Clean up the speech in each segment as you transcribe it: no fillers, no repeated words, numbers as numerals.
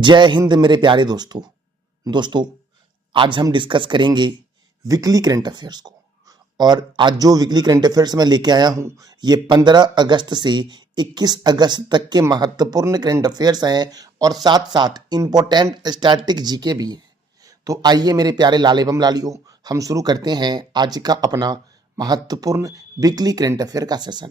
जय हिंद मेरे प्यारे दोस्तों। दोस्तों, आज हम डिस्कस करेंगे वीकली करंट अफेयर्स को। और आज जो वीकली करंट अफेयर्स मैं लेके आया हूं, ये 15 अगस्त से 21 अगस्त तक के महत्वपूर्ण करंट अफेयर्स हैं और साथ साथ इंपॉर्टेंट स्टैटिक जीके भी हैं। तो आइए मेरे प्यारे लाल एवं लालियों, हम शुरू करते हैं आज का अपना महत्वपूर्ण वीकली करंट अफेयर का सेशन।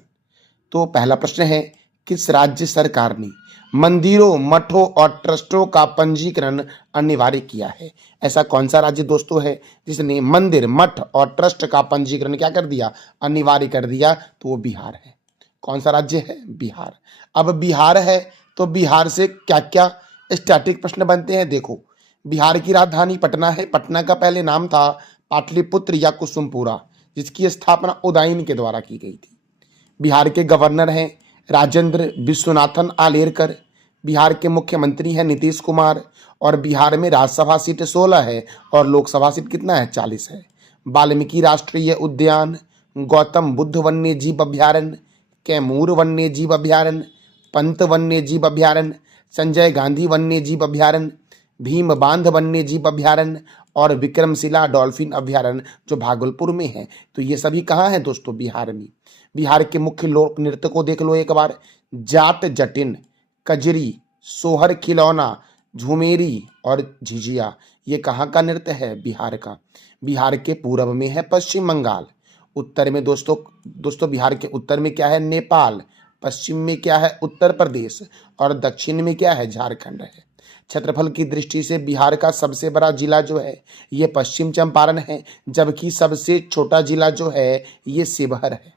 तो पहला प्रश्न है, किस राज्य सरकार ने मंदिरों, मठों और ट्रस्टों का पंजीकरण अनिवार्य किया है? ऐसा कौन सा राज्य दोस्तों है जिसने मंदिर, मठ और ट्रस्ट का पंजीकरण क्या कर दिया? अनिवार्य कर दिया। तो वो बिहार है। कौन सा राज्य है? बिहार। अब बिहार है तो बिहार से क्या क्या स्टैटिक प्रश्न बनते हैं? देखो, बिहार की राजधानी पटना है। पटना का पहले नाम था पाटलिपुत्र या कुसुमपुरा, जिसकी स्थापना उदयन के द्वारा की गई थी। बिहार के गवर्नर हैं राजेंद्र विश्वनाथन आलेरकर। बिहार के मुख्यमंत्री हैं नीतीश कुमार। और बिहार में राज्यसभा सीट 16 है और लोकसभा सीट कितना है? 40 है। वाल्मीकि राष्ट्रीय उद्यान, गौतम बुद्ध वन्य जीव अभ्यारण्य, कैमूर वन्य जीव अभ्यारण्य, पंत वन्य जीव अभ्यारण्य, संजय गांधी वन्य जीव अभ्यारण्य, भीम बांध वन्य जीव अभ्यारण्य और विक्रमशिला डॉल्फिन अभ्यारण्य जो भागलपुर में है। तो ये सभी कहाँ है दोस्तों? बिहार में। बिहार के मुख्य लोक नृत्य को देख लो एक बार। जाट जटिन, कजरी, सोहर खिलौना, झुमेरी और झिझिया, ये कहाँ का नृत्य है? बिहार का। बिहार के पूर्व में है पश्चिम बंगाल। उत्तर में दोस्तों बिहार के उत्तर में क्या है? नेपाल। पश्चिम में क्या है? उत्तर प्रदेश। और दक्षिण में क्या है? झारखंड है। क्षेत्रफल की दृष्टि से बिहार का सबसे बड़ा जिला जो है ये पश्चिम चंपारण है, जबकि सबसे छोटा जिला जो है ये शिवहर है।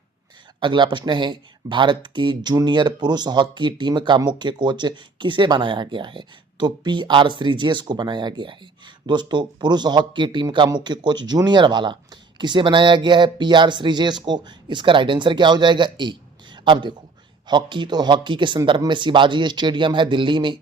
अगला प्रश्न है, भारत की जूनियर पुरुष हॉकी टीम का मुख्य कोच किसे बनाया गया है? तो PR श्रीजेश को बनाया गया है। दोस्तों, पुरुष हॉकी टीम का मुख्य कोच जूनियर वाला किसे बनाया गया है? PR श्रीजेश को। इसका राइट आंसर क्या हो जाएगा? ए। अब देखो, हॉकी के संदर्भ में शिवाजी स्टेडियम है दिल्ली में,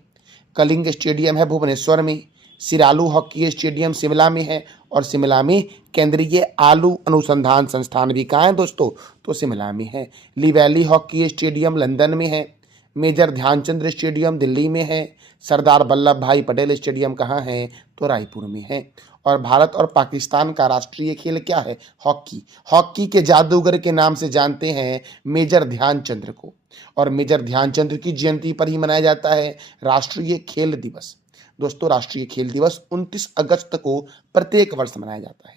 कलिंग स्टेडियम है भुवनेश्वर में, सिरालू हॉकी स्टेडियम शिमला में है और शिमला में केंद्रीय आलू अनुसंधान संस्थान भी कहाँ है दोस्तों? तो शिमला में है। ली वैली हॉकी स्टेडियम लंदन में है। मेजर ध्यानचंद स्टेडियम दिल्ली में है। सरदार वल्लभ भाई पटेल स्टेडियम कहाँ है? तो रायपुर में है। और भारत और पाकिस्तान का राष्ट्रीय खेल क्या है? हॉकी। हॉकी के जादूगर के नाम से जानते हैं मेजर ध्यानचंद्र को। और मेजर ध्यानचंद्र की जयंती पर ही मनाया जाता है राष्ट्रीय खेल दिवस। दोस्तों, राष्ट्रीय खेल दिवस 29 अगस्त को प्रत्येक वर्ष मनाया जाता है।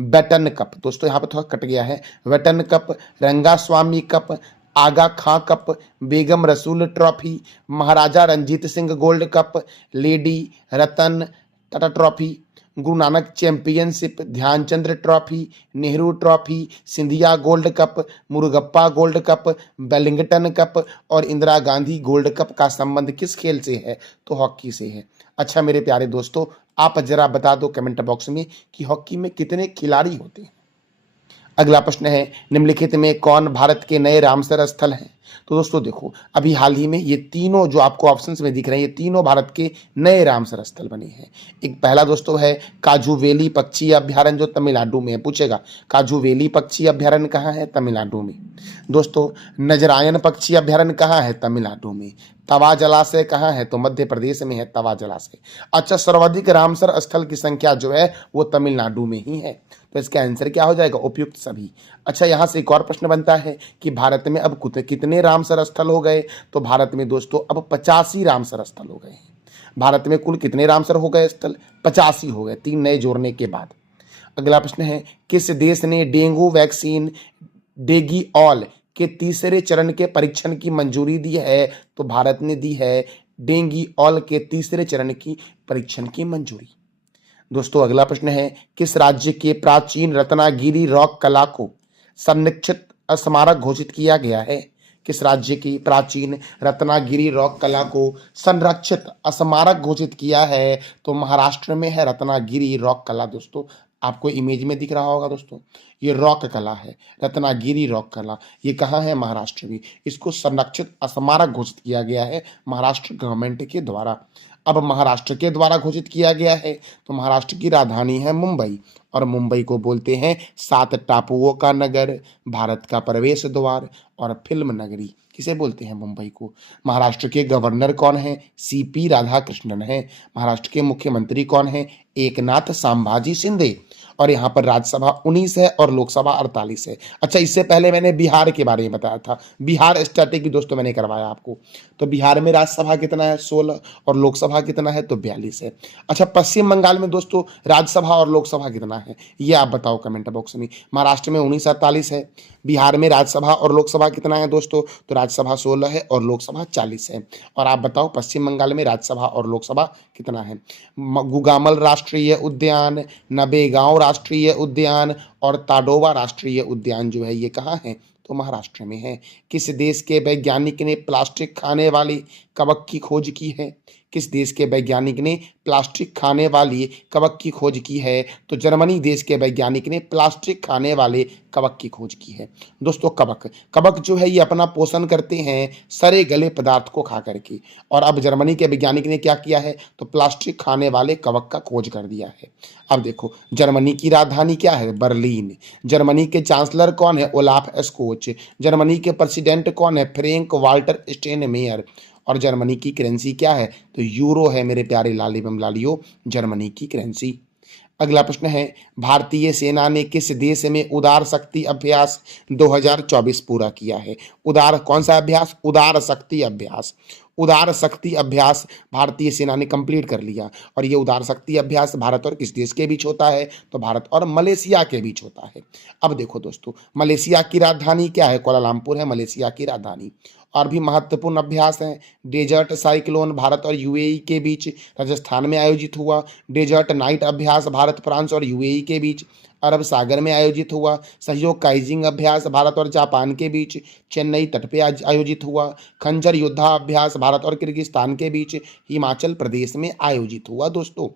बैटन कप, दोस्तों यहाँ पर थोड़ा कट गया है। Beighton cup, Rangaswamy cup, Agha Khan cup, Begum Rasool trophy, Maharaja Ranjit Singh gold cup, lady Ratan Tata trophy, Guru Nanak championship, Dhyanchandra trophy, Nehru trophy, Scindia gold cup, Murugappa gold cup, Wellington cup और इंदिरा गांधी गोल्ड कप का संबंध किस खेल से है? तो हॉकी से है। अच्छा मेरे प्यारे दोस्तों, आप जरा बता दो कमेंट बॉक्स में कि हॉकी में कितने खिलाड़ी होते हैं। अगला प्रश्न है, निम्नलिखित में कौन भारत के नए रामसर स्थल हैं? तो दोस्तों देखो, अभी हाल ही में ये तीनों जो आपको ऑप्शंस में दिख रहे हैं, ये तीनों भारत के नए रामसर स्थल बने हैं। एक पहला दोस्तों है काजूवेली पक्षी अभ्यारण्य जो तमिलनाडु में है। पूछेगा काजूवेली पक्षी अभ्यारण्य कहाँ है? तमिलनाडु में। दोस्तों, नजरायन पक्षी अभ्यारण्य कहाँ है? तमिलनाडु में। तवा जलाशय कहाँ है? तो मध्य प्रदेश में है तवा जलाशय। अच्छा, सर्वाधिक रामसर स्थल की संख्या जो है वो तमिलनाडु में ही है। तो इसका आंसर क्या हो जाएगा? उपयुक्त सभी। अच्छा, यहाँ से एक और प्रश्न बनता है कि भारत में अब कितने रामसर स्थल हो गए? तो भारत में दोस्तों अब 85 रामसर स्थल हो गए हैं। भारत में कुल कितने रामसर हो गए स्थल? 85 हो गए, 3 नए जोड़ने के बाद। अगला प्रश्न है, किस देश ने डेंगू वैक्सीन डेगी-ऑल के तीसरे चरण के परीक्षण की मंजूरी दी है? तो भारत ने दी है डेंगी-ऑल के तीसरे चरण की परीक्षण की मंजूरी। दोस्तों, अगला प्रश्न है, किस राज्य के प्राचीन रत्नागिरी रॉक कला को संरक्षित स्मारक घोषित किया गया है? किस राज्य की प्राचीन रत्नागिरी रॉक कला को संरक्षित स्मारक घोषित किया है? तो महाराष्ट्र में है रत्नागिरी रॉक कला। दोस्तों, आपको इमेज में दिख रहा होगा दोस्तों, ये रॉक कला है, रत्नागिरी रॉक कला। ये कहाँ है? महाराष्ट्र में। इसको संरक्षित स्मारक घोषित किया गया है महाराष्ट्र गवर्नमेंट के द्वारा। अब महाराष्ट्र के द्वारा घोषित किया गया है। तो महाराष्ट्र की राजधानी है मुंबई, और मुंबई को बोलते हैं 7 टापुओं का नगर, भारत का प्रवेश द्वार और फिल्म नगरी। किसे बोलते हैं? मुंबई को। महाराष्ट्र के गवर्नर कौन है? सीपी राधाकृष्णन है। महाराष्ट्र के मुख्यमंत्री कौन है? एकनाथ संभाजी शिंदे। और यहाँ पर राज्यसभा 19 है और लोकसभा 48 है। अच्छा, इससे पहले मैंने बिहार के बारे में बताया था, बिहार स्टैटिक भी दोस्तों मैंने करवाया आपको। तो बिहार में राज्यसभा कितना है? 16, और लोकसभा कितना है? तो 42 है। अच्छा, पश्चिम बंगाल में दोस्तों राज्यसभा और लोकसभा कितना है, ये आप बताओ कमेंट बॉक्स में। महाराष्ट्र में 19 48 है। बिहार में राज्यसभा और लोकसभा कितना है दोस्तों? तो राज्यसभा 16 है और लोकसभा 40 है। और आप बताओ पश्चिम बंगाल में राज्यसभा और लोकसभा कितना है? गुगामल राष्ट्रीय उद्यान, नबेगांव राष्ट्रीय उद्यान और ताडोवा राष्ट्रीय उद्यान जो है ये कहाँ है? तो महाराष्ट्र में है। किस देश के वैज्ञानिक ने प्लास्टिक खाने वाली कवक की खोज की है? किस देश के वैज्ञानिक ने प्लास्टिक खाने वाली कवक की खोज की है? तो जर्मनी देश के वैज्ञानिक ने प्लास्टिक खाने वाले कवक की खोज की है। दोस्तों कवक जो है ये अपना पोषण करते हैं सड़े गले पदार्थ को खा करके, और अब जर्मनी के वैज्ञानिक ने क्या किया है? तो प्लास्टिक खाने वाले कवक का खोज कर दिया है। अब देखो जर्मनी की राजधानी क्या है? बर्लिन। जर्मनी के चांसलर कौन है? Olaf Scholz. जर्मनी के प्रेसिडेंट कौन है? Frank Walter Steinmeier. और जर्मनी की करेंसी क्या है? तो यूरो है मेरे प्यारे लाल एवं लालियो, जर्मनी की करेंसी। अगला प्रश्न है, भारतीय सेना ने किस देश में उदार शक्ति अभ्यास 2024 पूरा किया है? उदार कौन सा अभ्यास? उदार शक्ति अभ्यास। उदार शक्ति अभ्यास भारतीय सेना ने कंप्लीट कर लिया। और ये उदार शक्ति अभ्यास भारत और किस देश के बीच होता है? तो भारत और मलेशिया के बीच होता है। अब देखो दोस्तों, मलेशिया की राजधानी क्या है? कुआलालंपुर है मलेशिया की राजधानी। और भी महत्वपूर्ण अभ्यास है, डेजर्ट साइक्लोन भारत और यूएई के बीच राजस्थान में आयोजित हुआ। डेजर्ट नाइट अभ्यास भारत, फ्रांस और यूएई के बीच अरब सागर में आयोजित हुआ। सहयोग काइजिंग अभ्यास भारत और जापान के बीच चेन्नई तट पे आयोजित हुआ। खंजर योद्धा अभ्यास भारत और किर्गिस्तान के बीच हिमाचल प्रदेश में आयोजित हुआ। दोस्तों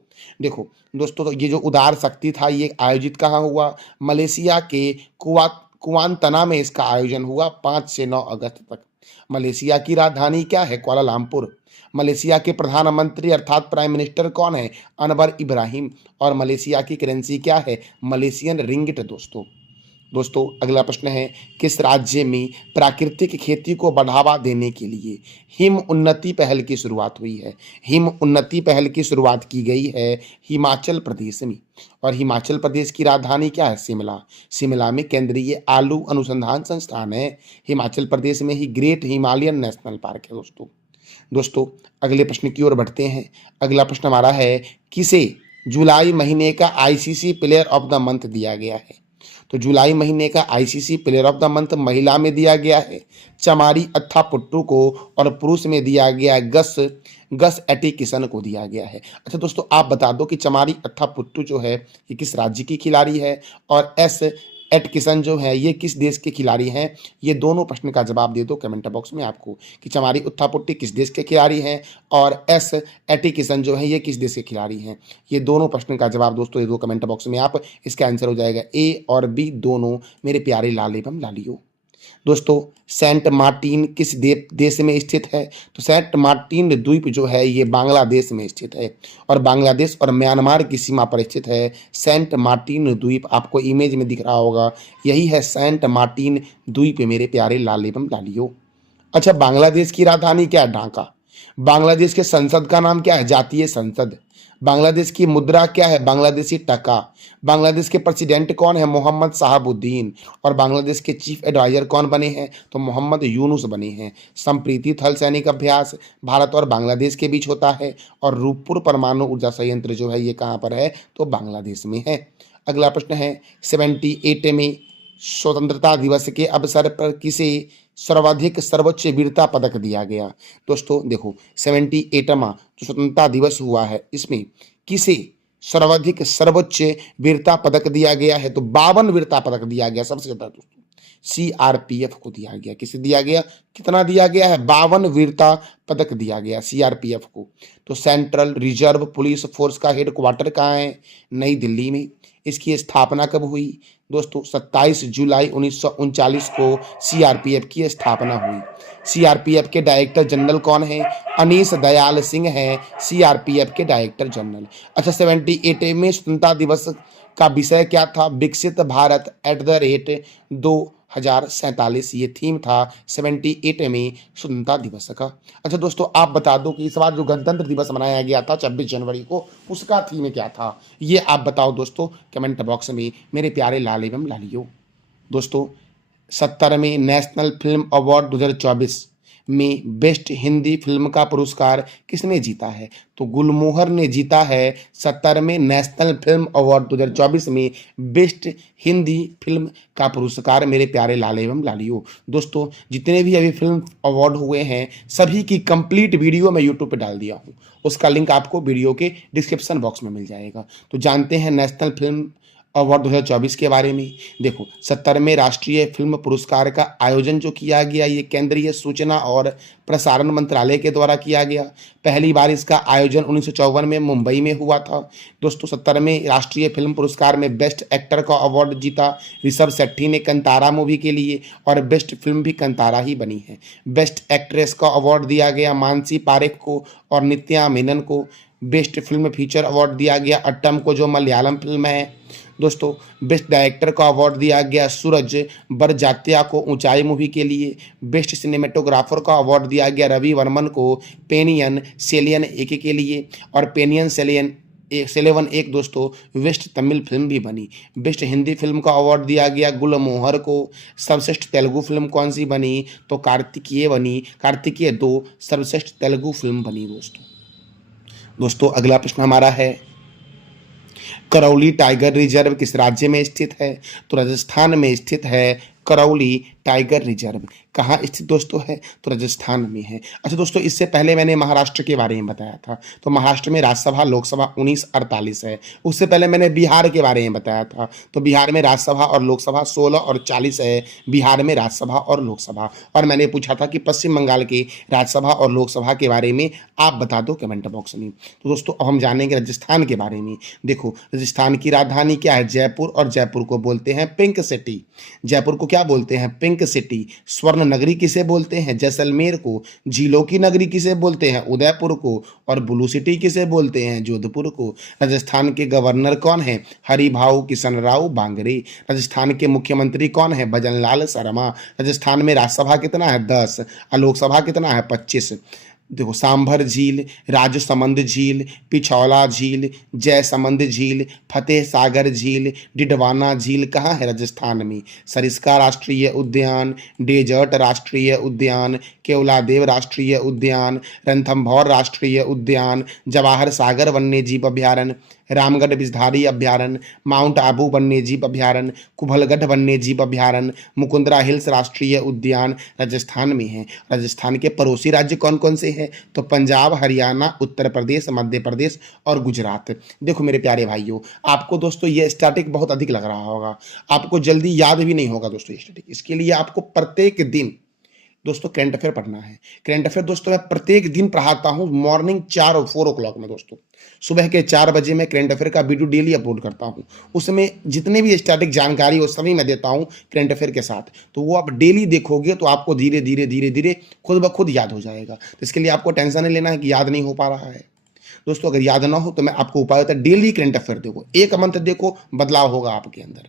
देखो दोस्तों, तो ये जो उदार शक्ति था ये आयोजित कहाँ हुआ? मलेशिया के कुआंतना में इसका आयोजन हुआ 5 से 9 अगस्त तक। मलेशिया की राजधानी क्या है? कुआलालंपुर। मलेशिया के प्रधानमंत्री अर्थात प्राइम मिनिस्टर कौन है? अनवर इब्राहिम। और मलेशिया की करेंसी क्या है? Malaysian ringgit. दोस्तों अगला प्रश्न है, किस राज्य में प्राकृतिक खेती को बढ़ावा देने के लिए हिम उन्नति पहल की शुरुआत हुई है? हिम उन्नति पहल की शुरुआत की गई है हिमाचल प्रदेश में। और हिमाचल प्रदेश की राजधानी क्या है? शिमला। शिमला में केंद्रीय आलू अनुसंधान संस्थान है। हिमाचल प्रदेश में ही ग्रेट हिमालयन नेशनल पार्क है। दोस्तों अगले प्रश्न की ओर बढ़ते हैं। अगला प्रश्न हमारा है, किसे जुलाई महीने का ICC player of the month दिया गया है? तो जुलाई महीने का ICC player of the month महिला में दिया गया है चमारी अथ्थापुट्टू को, और पुरुष में दिया गया है गस एटिकिसन को दिया गया है। अच्छा दोस्तों, आप बता दो कि चमारी अथ्थापुट्टू जो है ये किस राज्य की खिलाड़ी है, और एस एटकिसन जो है ये किस देश के खिलाड़ी हैं? ये दोनों प्रश्न का जवाब दे दो कमेंट बॉक्स में आपको, कि चमारी उत्थापुट्टी किस देश के खिलाड़ी हैं और एस एटिकिसन जो है ये किस देश के खिलाड़ी हैं। ये दोनों प्रश्न का जवाब दोस्तों ये दो कमेंट बॉक्स में आप, इसका आंसर हो जाएगा ए और बी दोनों मेरे प्यारे लाल एवं लालियो। दोस्तों सेंट मार्टिन किस देश में स्थित है? तो सेंट मार्टिन द्वीप जो है ये बांग्लादेश में स्थित है, और बांग्लादेश और म्यांमार की सीमा पर स्थित है सेंट मार्टिन द्वीप। आपको इमेज में दिख रहा होगा, यही है सेंट मार्टिन द्वीप मेरे प्यारे लाल एवं लालियो। अच्छा, बांग्लादेश की राजधानी क्या है? ढाका। बांग्लादेश के संसद का नाम क्या है? जातीय संसद। बांग्लादेश की मुद्रा क्या है? बांग्लादेशी टका। बांग्लादेश के प्रेसिडेंट कौन है? मोहम्मद साहबुद्दीन। और बांग्लादेश के चीफ एडवाइजर कौन बने हैं? तो मोहम्मद यूनुस बने हैं। संप्रीति थल सैनिक अभ्यास भारत और बांग्लादेश के बीच होता है, और रूपपुर परमाणु ऊर्जा संयंत्र जो है ये कहाँ पर है? तो बांग्लादेश में है। अगला प्रश्न है, 78वें स्वतंत्रता दिवस के अवसर पर किसे सर्वाधिक सर्वोच्च वीरता पदक दिया गया? दोस्तों देखो 78वां जो स्वतंत्रता दिवस हुआ है इसमें किसे सर्वाधिक सर्वोच्च वीरता पदक दिया गया है? तो 52 वीरता पदक दिया गया सबसे ज्यादा दोस्तों, सीआरपीएफ को दिया गया। किसे दिया गया? कितना दिया गया है? 52 वीरता पदक दिया गया सीआरपीएफ को। तो सेंट्रल रिजर्व पुलिस फोर्स का हेडक्वार्टर कहाँ है? नई दिल्ली में। इसकी स्थापना कब हुई? दोस्तों 27 जुलाई 1939 को सीआरपीएफ की स्थापना हुई। सीआरपीएफ के डायरेक्टर जनरल कौन है? अनीश दयाल सिंह हैं सीआरपीएफ के डायरेक्टर जनरल। अच्छा, 78वें स्वतंत्रता दिवस का विषय क्या था? विकसित भारत @ 2047, ये थीम था 78वें स्वतंत्रता दिवस का। अच्छा दोस्तों, आप बता दो कि इस बार जो गणतंत्र दिवस मनाया गया था 26 जनवरी को, उसका थीम क्या था? ये आप बताओ दोस्तों कमेंट बॉक्स में, मेरे प्यारे लाल एवं लालियों। दोस्तों 70वें नेशनल फिल्म अवार्ड 2024 में बेस्ट हिंदी फिल्म का पुरस्कार किसने जीता है? तो गुलमोहर ने जीता है 70वें नेशनल फिल्म अवार्ड 2024 में बेस्ट हिंदी फिल्म का पुरस्कार, मेरे प्यारे लाल एवं लालियों। दोस्तों जितने भी अभी फिल्म अवार्ड हुए हैं सभी की कंप्लीट वीडियो मैं यूट्यूब पे डाल दिया हूँ, उसका लिंक आपको वीडियो के डिस्क्रिप्शन बॉक्स में मिल जाएगा। तो जानते हैं नेशनल फिल्म अवार्ड 2024 के बारे में। देखो 70वें राष्ट्रीय फिल्म पुरस्कार का आयोजन जो किया गया ये केंद्रीय सूचना और प्रसारण मंत्रालय के द्वारा किया गया। पहली बार इसका आयोजन 1954 में मुंबई में हुआ था। दोस्तों 70वें राष्ट्रीय फिल्म पुरस्कार में बेस्ट एक्टर का अवार्ड जीता ऋषभ शेट्टी ने कंतारा मूवी के लिए, और बेस्ट फिल्म भी कंतारा ही बनी है। बेस्ट एक्ट्रेस का अवार्ड दिया गया मानसी पारेख को और नित्या मेनन को। बेस्ट फिल्म फीचर अवार्ड दिया गया अट्टम को, जो मलयालम फिल्म है। दोस्तों बेस्ट डायरेक्टर का अवार्ड दिया गया सूरज बरजात्या को ऊंचाई मूवी के लिए। बेस्ट सिनेमेटोग्राफर का अवार्ड दिया गया रवि वर्मन को पेनियन सेलियन एक के लिए, और पेनियन सेलेवन एक दोस्तों वेस्ट तमिल फिल्म भी बनी। बेस्ट हिंदी फिल्म का अवार्ड दिया गया गुलमोहर को। सर्वश्रेष्ठ तेलुगु फिल्म कौन सी बनी? तो कार्तिकेय बनी, कार्तिकेय 2 सर्वश्रेष्ठ तेलुगु फिल्म बनी। दोस्तों अगला प्रश्न हमारा है, करौली टाइगर रिजर्व किस राज्य में स्थित है? तो राजस्थान में स्थित है करौली टाइगर रिजर्व। कहाँ स्थित दोस्तों है? तो राजस्थान में है। अच्छा दोस्तों, इससे पहले मैंने महाराष्ट्र के बारे में बताया था, तो महाराष्ट्र में राज्यसभा लोकसभा 1948 है। उससे पहले मैंने बिहार के बारे में बताया था, तो बिहार में राज्यसभा और लोकसभा 16 और 40 है। बिहार में राज्यसभा और लोकसभा। और मैंने पूछा था कि पश्चिम बंगाल के राज्यसभा और लोकसभा के बारे में आप बता दो कमेंट बॉक्स में। तो दोस्तों अब हम जानेंगे राजस्थान के बारे में। देखो राजस्थान की राजधानी क्या है? जयपुर, और जयपुर को बोलते हैं पिंक सिटी। जयपुर को क्या बोलते हैं? Pink city. स्वर्ण नगरी किसे बोलते हैं? जैसलमेर को। झीलों की नगरी किसे बोलते हैं? उदयपुर को। और ब्लू सिटी किसे बोलते हैं? जोधपुर को। राजस्थान के गवर्नर कौन है? हरिभाऊ किशनराव बांगरे। राजस्थान के मुख्यमंत्री कौन है? भजनलाल शर्मा। राजस्थान में राज्यसभा कितना है? 10, और लोकसभा कितना है? 25। देखो सांभर झील, राजसमंद झील, पिछौला झील, जयसमंद झील, फतेह सागर झील, डिडवाना झील कहाँ है? राजस्थान में। सरिस्का राष्ट्रीय उद्यान, डेजर्ट राष्ट्रीय उद्यान, केवलादेव राष्ट्रीय उद्यान, रणथंभौर राष्ट्रीय उद्यान, जवाहर सागर वन्यजीव अभ्यारण्य, रामगढ़ बिजधारी अभ्यारण्य, माउंट आबू वन्यजीव अभ्यारण्य, कुभलगढ़ वन्यजीव अभ्यारण्य, मुकुंदरा हिल्स राष्ट्रीय उद्यान राजस्थान में है। राजस्थान के पड़ोसी राज्य कौन कौन से हैं? तो पंजाब, हरियाणा, उत्तर प्रदेश, मध्य प्रदेश और गुजरात। देखो मेरे प्यारे भाइयों, आपको दोस्तों ये स्टैटिक बहुत अधिक लग रहा होगा, आपको जल्दी याद भी नहीं होगा दोस्तों ये स्टैटिक। इसके लिए आपको प्रत्येक दिन दोस्तों करंट अफेयर पढ़ना है। करंट अफेयर दोस्तों मैं प्रत्येक दिन पढ़ाता हूं मॉर्निंग 4 और 4 o'clock में। दोस्तों सुबह के 4 बजे मैं करंट अफेयर का वीडियो डेली अपलोड करता हूं, उसमें जितने भी स्टैटिक जानकारी वो सभी मैं देता हूं करंट अफेयर के साथ। तो वो आप डेली देखोगे तो आपको धीरे धीरे धीरे धीरे खुद ब खुद याद हो जाएगा। तो इसके लिए आपको टेंशन नहीं लेना है कि याद नहीं हो पा रहा है। दोस्तों अगर याद ना हो तो मैं आपको उपाय होता है, डेली करंट अफेयर देखो, एक मंथ देखो, बदलाव होगा आपके अंदर।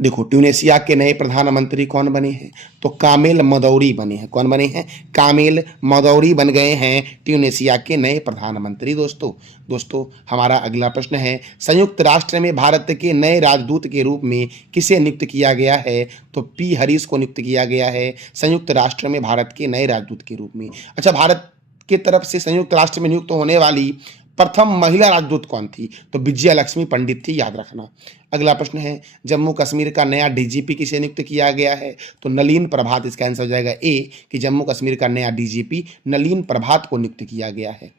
देखो ट्यूनेशिया के नए प्रधानमंत्री कौन बने हैं? तो कामिल मदौरी बने हैं। कौन बने हैं? कामिल मदौरी बन गए हैं ट्यूनेशिया के नए प्रधानमंत्री। दोस्तों हमारा अगला प्रश्न है, संयुक्त राष्ट्र में भारत के नए राजदूत के रूप में किसे नियुक्त किया गया है? तो पी हरीश को नियुक्त किया गया है संयुक्त राष्ट्र में भारत के नए राजदूत के रूप में। अच्छा, भारत की तरफ से संयुक्त राष्ट्र में नियुक्त होने वाली प्रथम महिला राजदूत कौन थी? तो विजया लक्ष्मी पंडित थी, याद रखना। अगला प्रश्न है, जम्मू कश्मीर का नया डीजीपी किसे नियुक्त किया गया है? तो नलीन प्रभात। इसका आंसर हो जाएगा ए कि जम्मू कश्मीर का नया डीजीपी नलीन प्रभात को नियुक्त किया गया है।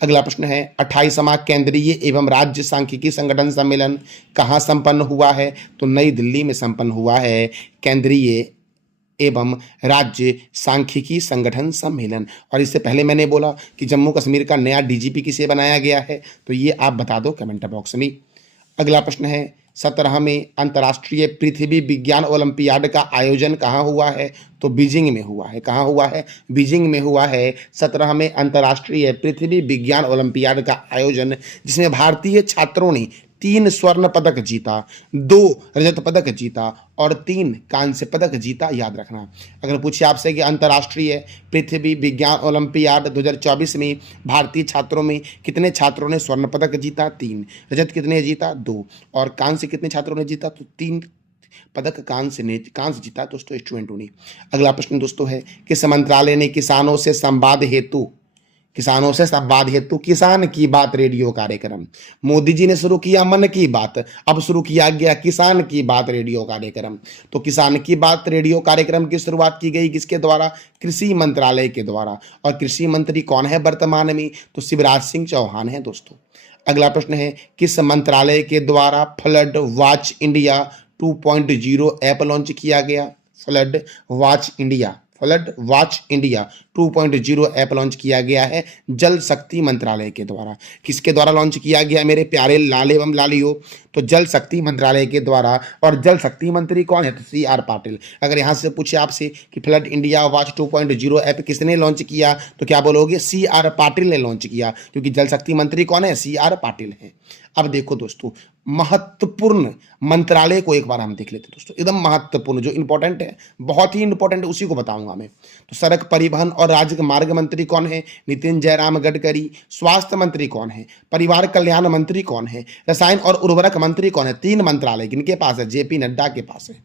अगला प्रश्न है, 28वां केंद्रीय एवं राज्य सांख्यिकी संगठन सम्मेलन कहाँ संपन्न हुआ है? तो नई दिल्ली में संपन्न हुआ है केंद्रीय एवं राज्य सांख्यिकी संगठन सम्मेलन। और इससे पहले मैंने बोला कि जम्मू कश्मीर का नया डीजीपी किसे बनाया गया है, तो ये आप बता दो कमेंट बॉक्स में। अगला प्रश्न है 17वें अंतर्राष्ट्रीय पृथ्वी विज्ञान ओलंपियाड का आयोजन कहाँ हुआ है, तो बीजिंग में हुआ है। कहाँ हुआ है, बीजिंग में हुआ है 17वें अंतर्राष्ट्रीय पृथ्वी विज्ञान ओलंपियाड का आयोजन, जिसमें भारतीय छात्रों ने 3 स्वर्ण पदक जीता, 2 रजत पदक जीता और 3 कांस्य पदक जीता। याद रखना, अगर पूछे आपसे कि अंतर्राष्ट्रीय पृथ्वी विज्ञान ओलंपियाड 2024 में भारतीय छात्रों में कितने छात्रों ने स्वर्ण पदक जीता, 3, रजत कितने जीता, 2 और कांस्य कितने छात्रों ने जीता, तो 3 पदक कांस्य जीता दोस्तों स्टूडेंटों ने। अगला प्रश्न दोस्तों है किस मंत्रालय ने किसानों से संवाद हेतु किसान की बात रेडियो कार्यक्रम, मोदी जी ने शुरू किया मन की बात, अब शुरू किया गया किसान की बात रेडियो कार्यक्रम। तो किसान की बात रेडियो कार्यक्रम की शुरुआत की गई किसके द्वारा, कृषि मंत्रालय के द्वारा। और कृषि मंत्री कौन है वर्तमान में, तो शिवराज सिंह चौहान है दोस्तों। अगला प्रश्न है किस मंत्रालय के द्वारा flood watch India 2.0 app launch किया गया, flood watch India 2.0 app launch किया गया है जल शक्ति मंत्रालय के द्वारा। किसके द्वारा लॉन्च किया गया मेरे प्यारे लाल एवं लालियों, तो जल शक्ति मंत्रालय के द्वारा। और जल शक्ति मंत्री कौन है, तो CR पाटिल। अगर यहां से पूछे आपसे कि फ्लड इंडिया वॉच 2.0 ऐप किसने लॉन्च किया, तो क्या बोलोगे, CR पाटिल ने लॉन्च किया, क्योंकि जल शक्ति मंत्री कौन है, CR पाटिल है। अब देखो दोस्तों, महत्वपूर्ण मंत्रालय को एक बार हम देख लेते हैं दोस्तों, एकदम महत्वपूर्ण जो इंपॉर्टेंट है, बहुत ही इंपॉर्टेंट है, उसी को बताऊंगा मैं। तो सड़क परिवहन और राजमार्ग मंत्री कौन है, नितिन जयराम गडकरी। स्वास्थ्य मंत्री कौन है, परिवार कल्याण मंत्री कौन है। रसायन और उर्वरक मंत्री कौन है, 3 मंत्रालय किनके पास है, JP नड्डा के पास है।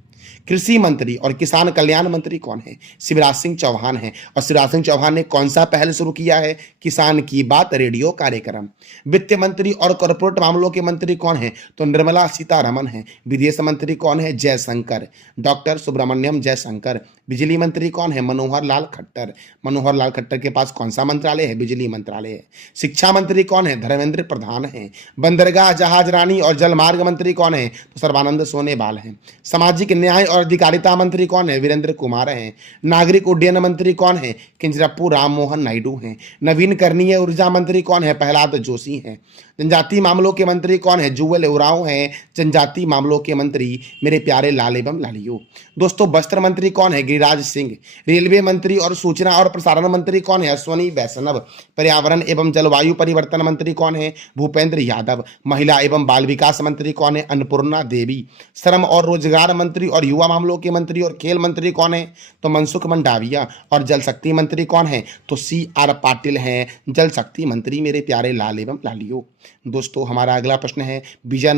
कृषि मंत्री और किसान कल्याण मंत्री कौन है, शिवराज सिंह चौहान है। और शिवराज सिंह चौहान ने कौन सा पहल शुरू किया है, किसान की बात रेडियो कार्यक्रम। वित्त मंत्री और कॉर्पोरेट मामलों के मंत्री कौन है, तो निर्मला सीतारमण है। विदेश मंत्री कौन है, जयशंकर, डॉक्टर सुब्रमण्यम जयशंकर। बिजली मंत्री कौन है, मनोहर लाल खट्टर। मनोहर लाल खट्टर के पास कौन सा मंत्रालय है, बिजली मंत्रालय है। शिक्षा मंत्री कौन है, धर्मेंद्र प्रधान है। बंदरगाह जहाज रानी और जलमार्ग मंत्री कौन है, तो सर्बानंद सोनोवाल है। सामाजिक न्याय और अधिकारिता मंत्री कौन है, वीरेंद्र कुमार हैं। नागरिक उड्डयन मंत्री कौन है, किंजराप्पू राम मोहन नायडू हैं। नवीनकरणीय ऊर्जा मंत्री कौन है, प्रहलाद जोशी हैं। जनजातीय मामलों के मंत्री कौन है, जुएल ओरांव हैं। जनजातीय मामलों के मंत्री मेरे प्यारे लाल एवं लालियों। दोस्तों वस्त्र मंत्री कौन है, गिरिराज सिंह। रेलवे मंत्री और सूचना और प्रसारण मंत्री कौन है, अश्वनी वैष्णव। पर्यावरण एवं जलवायु परिवर्तन मंत्री कौन है, भूपेंद्र यादव। महिला एवं बाल विकास मंत्री कौन है, अन्नपूर्णा देवी। श्रम और रोजगार मंत्री और युवा मामलों के मंत्री और खेल मंत्री कौन है, तो मनसुख मंडाविया। और जल शक्ति मंत्री कौन है, तो CR पाटिल हैं जल शक्ति मंत्री मेरे प्यारे लाल एवं लालियों। दोस्तों हमारा अगला प्रश्न है विजय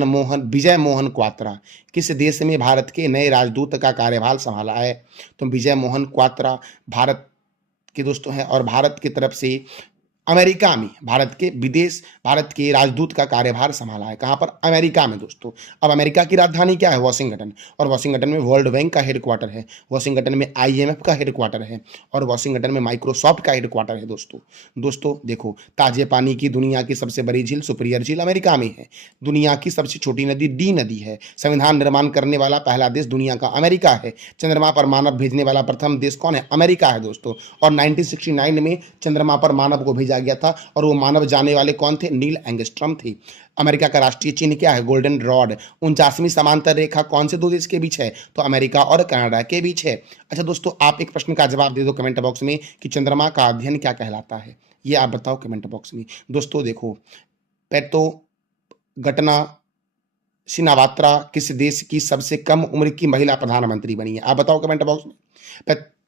मोहन क्वात्रा किस देश में भारत के नए राजदूत का कार्यभार संभाला है, तो विजय मोहन क्वात्रा भारत के दोस्तों हैं और भारत की तरफ से अमेरिका में भारत के राजदूत का कार्यभार संभाला है। कहां पर, अमेरिका में दोस्तों। अब अमेरिका की राजधानी क्या है, वाशिंगटन। और वाशिंगटन में वर्ल्ड बैंक का हेडक्वार्टर है, वाशिंगटन में IMF का हेडक्वार्टर है और वाशिंगटन में माइक्रोसॉफ्ट का हेडक्वार्टर है दोस्तों देखो, ताजे पानी की दुनिया की सबसे बड़ी झील सुपीरियर झील अमेरिका में है। दुनिया की सबसे छोटी नदी डी नदी है। संविधान निर्माण करने वाला पहला देश दुनिया का अमेरिका है। चंद्रमा पर मानव भेजने वाला प्रथम देश कौन है, अमेरिका है दोस्तों। और 1969 में चंद्रमा पर मानव को भेजा गया था और वो मानव जाने वाले कौन थे, नील एंगस्ट्रॉम थे। अमेरिका का राष्ट्रीय चिन्ह क्या है, गोल्डन रॉड। 49वीं समांतर रेखा कौन से 2 देश के बीच है, तो अमेरिका और कनाडा के बीच है। अच्छा दोस्तों, आप एक प्रश्न का जवाब दे दो कमेंट बॉक्स में कि चंद्रमा का अध्ययन क्या कहलाता है, ये आप बताओ कमेंट बॉक्स में। दोस्तों देखो, पेटो घटना शिनावात्रा किस देश की सबसे कम उम्र की महिला प्रधानमंत्री बनी है, आप बताओ कमेंट बॉक्स में।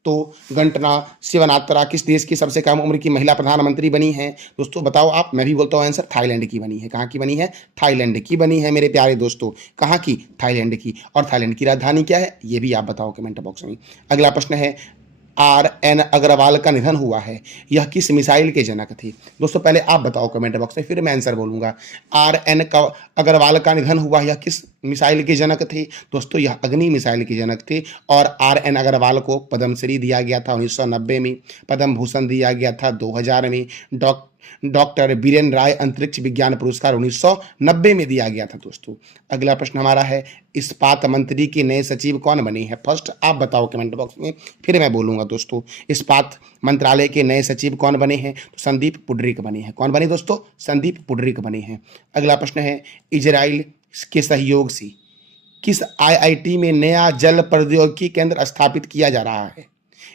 तो घंटना शिवनात्रा किस देश की सबसे कम उम्र की महिला प्रधानमंत्री बनी है, दोस्तों बताओ आप। मैं भी बोलता हूं आंसर, थाईलैंड की बनी है। कहां की बनी है, थाईलैंड की बनी है मेरे प्यारे दोस्तों। कहां की, थाईलैंड की। और थाईलैंड की राजधानी क्या है, ये भी आप बताओ कमेंट बॉक्स में। अगला प्रश्न है RN अग्रवाल का निधन हुआ है, यह किस मिसाइल के जनक थे, दोस्तों पहले आप बताओ कमेंट बॉक्स में, फिर मैं आंसर बोलूंगा। RN अग्रवाल का निधन हुआ, यह किस मिसाइल के जनक थे, दोस्तों यह अग्नि मिसाइल के जनक थे। और RN अग्रवाल को पद्मश्री दिया गया था 1990 में, पद्म भूषण दिया गया था 2000 में, डॉक्टर बीरेन राय अंतरिक्ष विज्ञान पुरस्कार 1990 में दिया गया था दोस्तों। अगला प्रश्न हमारा है, इस्पात मंत्री के नए सचिव कौन बने हैं? फर्स्ट आप बताओ कमेंट बॉक्स में, फिर मैं बोलूंगा दोस्तों। इस्पात मंत्रालय के नए सचिव कौन बने हैं? तो संदीप पुंडरीक बने हैं। कौन बने दोस्तों? संदीप पुंडरीक बने हैं। अगला प्रश्न है, इजराइल के सहयोग से किस आईआईटी में नया जल प्रौद्योगिकी केंद्र स्थापित किया जा रहा है?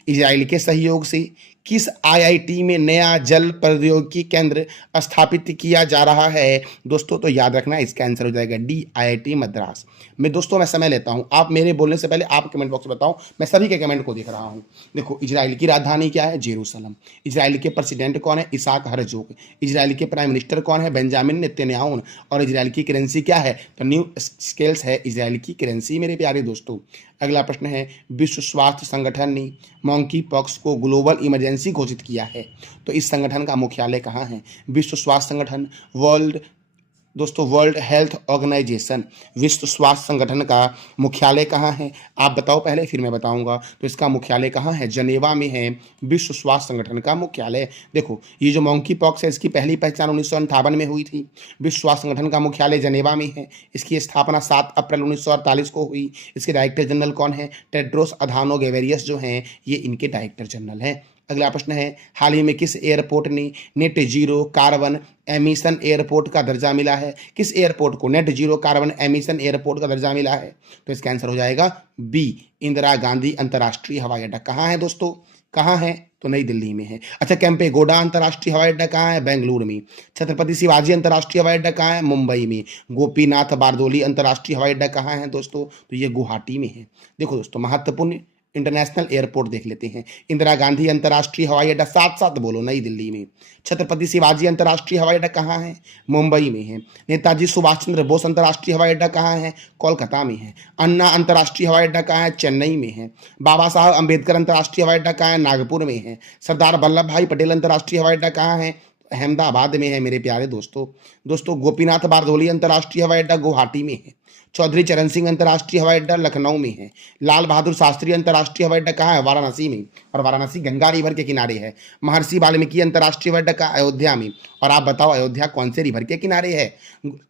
इजराइल के सहयोग से किस आईआईटी में नया जल प्रौद्योगिकी केंद्र स्थापित किया जा रहा है दोस्तों? तो याद रखना इसका आंसर हो जाएगा डी, आईआईटी मद्रास। मैं समय लेता हूं, आप मेरे बोलने से पहले आप कमेंट बॉक्स में बताओ, मैं सभी के कमेंट को देख रहा हूं। देखो, इजराइल की राजधानी क्या है? जेरूसलम। इजराइल के प्रेसिडेंट कौन है? Isaac Herzog. इजराइल के प्राइम मिनिस्टर कौन है? Benjamin Netanyahu. और इजराइल की करेंसी क्या है? तो न्यू स्केल्स है इजराइल की करेंसी मेरे प्यारे दोस्तों। अगला प्रश्न है, विश्व स्वास्थ्य संगठन ने मॉन्की पॉक्स को ग्लोबल इमरजेंसी घोषित किया है, तो इस संगठन का मुख्यालय कहाँ है? विश्व स्वास्थ्य संगठन, वर्ल्ड हेल्थ ऑर्गेनाइजेशन, विश्व स्वास्थ्य संगठन का मुख्यालय कहाँ है? आप बताओ पहले, फिर मैं बताऊंगा। तो इसका मुख्यालय कहाँ है? जनेवा में है विश्व स्वास्थ्य संगठन का मुख्यालय। देखो, ये जो मॉन्की पॉक्स है, इसकी पहली पहचान 1958 में हुई थी। विश्व स्वास्थ्य संगठन का मुख्यालय जनेवा में है। इसकी स्थापना 7 अप्रैल 1948 को हुई। इसके डायरेक्टर जनरल कौन है? टेड्रोस अधानो गेब्रेयेसस जो हैं, ये इनके डायरेक्टर जनरल हैं। अगला प्रश्न है, हाल ही में किस एयरपोर्ट ने net zero carbon emission airport का दर्जा मिला है? किस एयरपोर्ट को net zero carbon emission airport का दर्जा मिला है? तो इसका आंसर हो जाएगा बी, इंदिरा गांधी अंतर्राष्ट्रीय हवाई अड्डा। कहाँ है दोस्तों? कहाँ है? तो नई दिल्ली में है। अच्छा, केम्पेगौड़ा अंतर्राष्ट्रीय हवाई अड्डा कहाँ है? बेंगलुरु में। छत्रपति शिवाजी अंतर्राष्ट्रीय हवाई अड्डा कहाँ है? मुंबई में। गोपीनाथ बारदोली अंतर्राष्ट्रीय हवाई अड्डा कहाँ है दोस्तों? तो ये गुवाहाटी में है। देखो दोस्तों, महत्वपूर्ण इंटरनेशनल एयरपोर्ट देख लेते हैं। इंदिरा गांधी अंतर्राष्ट्रीय हवाई अड्डा, साथ साथ बोलो, नई दिल्ली में। छत्रपति शिवाजी अंतर्राष्ट्रीय हवाई अड्डा कहाँ है? मुंबई में है। नेताजी सुभाष चंद्र बोस अंतर्राष्ट्रीय हवाई अड्डा कहाँ है? कोलकाता में है। अन्ना अंतर्राष्ट्रीय हवाई अड्डा कहाँ है? चेन्नई में है। बाबा साहब अंबेडकर अंतर्राष्ट्रीय हवाई अड्डा कहाँ है? नागपुर में है। सरदार वल्लभ भाई पटेल अंतर्राष्ट्रीय हवाई अड्डा कहाँ है? अहमदाबाद में है मेरे प्यारे दोस्तों। गोपीनाथ बारदोली अंतर्राष्ट्रीय हवाई अड्डा गुवाहाटी में है। चौधरी चरण सिंह अंतर्राष्ट्रीय हवाई अड्डा लखनऊ में है। लाल बहादुर शास्त्री अंतर्राष्ट्रीय हवाई अड्डा कहाँ है? वाराणसी में। और वाराणसी गंगा रिवर के किनारे है। महर्षि वाल्मीकि अंतर्राष्ट्रीय हवाई अड्डा कहाँ? अयोध्या में। और आप बताओ, अयोध्या कौन से रिवर के किनारे है?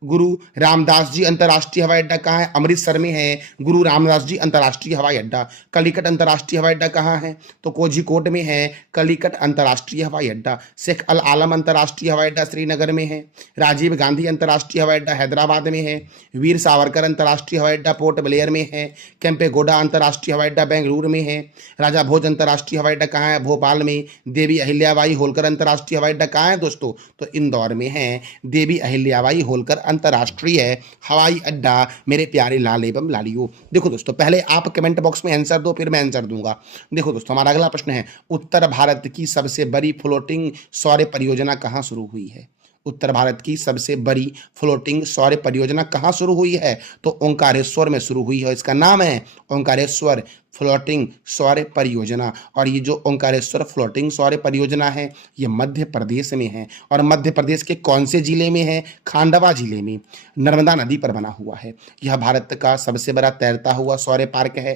गुरु रामदास जी अंतर्राष्ट्रीय हवाई अड्डा कहाँ है? अमृतसर में है गुरु रामदास जी अंतर्राष्ट्रीय हवाई अड्डा। कलिकट अंतर्राष्ट्रीय हवाई अड्डा कहाँ है? तो कोझिकोड में है कलिकट अंतर्राष्ट्रीय हवाई अड्डा। शेख अल आलम अंतर्राष्ट्रीय हवाई अड्डा श्रीनगर में है। राजीव गांधी अंतर्राष्ट्रीय हवाई अड्डा हैदराबाद में है। वीर सावरकर अंतर्राष्ट्रीय हवाई अड्डा पोर्ट ब्लेयर में है। केम्पेगौड़ा अंतर्राष्ट्रीय हवाई अड्डा बेंगलुरु में है। राजा भोज अंतर्राष्ट्रीय हवाई अड्डा कहाँ है? भोपाल में। देवी अहिल्याबाई होलकर अंतर्राष्ट्रीय हवाई अड्डा कहाँ है दोस्तों? तो इंदौर में है देवी अहिल्याबाई होलकर अंतर्राष्ट्रीय हवाई अड्डा मेरे प्यारे लाल एवं लालियों। देखो दोस्तों, पहले आप कमेंट बॉक्स में आंसर दो, फिर मैं आंसर दूंगा। देखो दोस्तों, हमारा अगला प्रश्न है, उत्तर भारत की सबसे बड़ी फ्लोटिंग सौर परियोजना कहाँ शुरू हुई है? उत्तर भारत की सबसे बड़ी फ्लोटिंग सौर परियोजना कहाँ शुरू हुई है? तो ओंकारेश्वर में शुरू हुई है। इसका नाम है ओंकारेश्वर फ्लोटिंग सौर परियोजना। और ये जो ओंकारेश्वर फ्लोटिंग सौर परियोजना है, ये मध्य प्रदेश में है। और मध्य प्रदेश के कौन से जिले में है? खांडवा जिले में, नर्मदा नदी पर बना हुआ है। यह भारत का सबसे बड़ा तैरता हुआ सौर पार्क है।